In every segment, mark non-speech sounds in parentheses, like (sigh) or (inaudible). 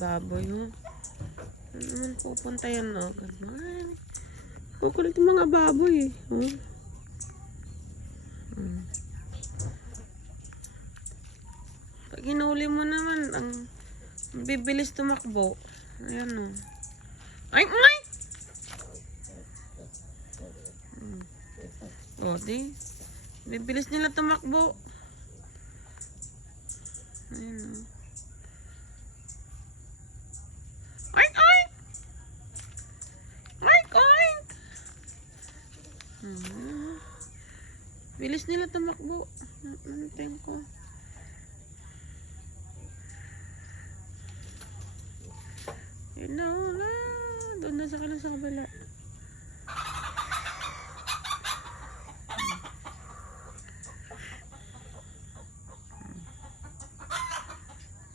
baboy, oh. Ano naman pupunta yan, oh. Ganun. Kukulit yung mga baboy, eh. Oh. Hmm. Pag hinuli mo naman, ang bibilis tumakbo. Ayan, oh. Ay, ay! Hmm. O, di. Bibilis nila tumakbo. Ayan, oh. Oink, oink! Oink, oink! Hmm. Bilis nila tumakbo. Antin ko. Yun na, na. Doon na sa kanila sa kabila.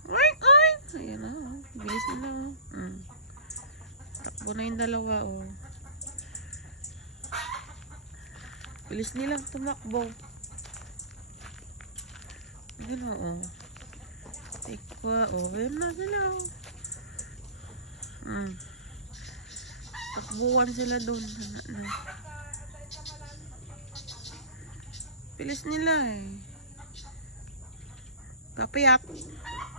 Oink, oink! Ayan na, oh. Bilis nila, oh. Mm. Takbo na yung dalawa, oh. Bilis nila tumakbo. Ayan, oh. oh. Tikwa, oh. Ayan na sila, oh. Mm. Takbuhan sila doon. Bilis nila, eh. Kapiyak. Mm.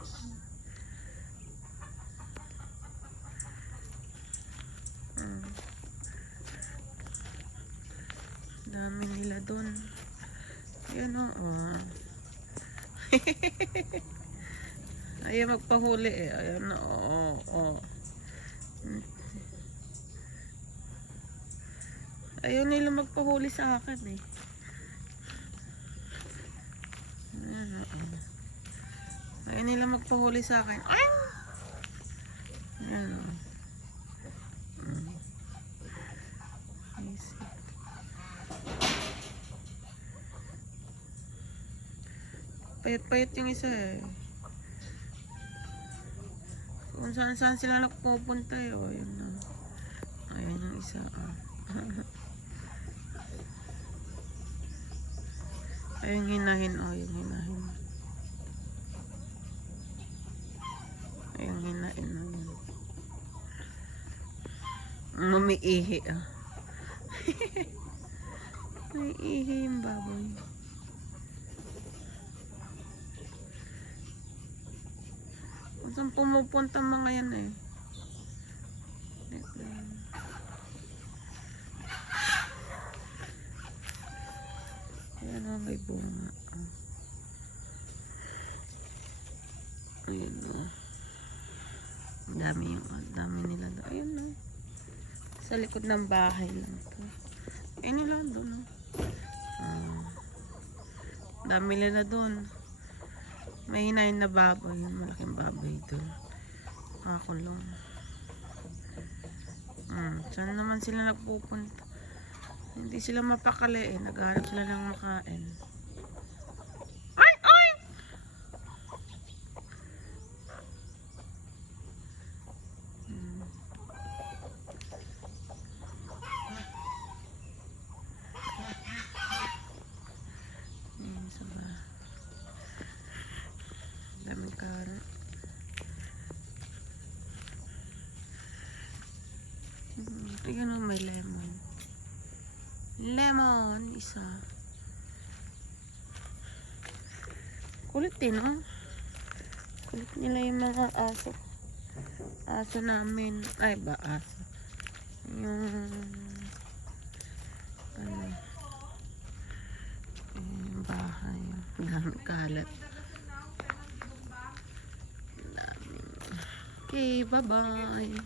Nila doon. Ayan o. Oh. (laughs) Ayaw magpahuli eh. Ayan o. Oh, oh. Ayaw nila magpahuli sa akin eh. Ayan o. Oh. Nila magpahuli sa akin. Ay! Ayan o. Payat-payat yung isa eh. Kung saan saan sila nagpupunta eh. O, yun na. Ayan yung isa. ah. (laughs) Ayun hinahin. O, yung hinahin. Ayun hinahin. O, yun. Mamiihi ah. (laughs) May ihi yung baboy. Saan pumupunta mga yan eh. Ayan o, may bunga. Ayan o. Ang dami yung, dami nila. Ayan o. Sa likod ng bahay lang to. Ayun nila doon. Ah. Dami nila doon. May hinayin na baboy. Malaking baboy doon. Nakakulong. Hmm. Saan naman sila nagpupunta? Hindi sila mapakali eh. Naghahanap sila ng makain. Ay! Ay! Hmm. Ayan, isa ba? Daming carrot. Hmm, Tingnan mo may lemon. Lemon, isa. Kulit din, oh. Kulit nila yung mga aso. Aso namin. Ay, ba aso? Yung... Ano? Yung bahay. Ang kalat. Okay, bye-bye.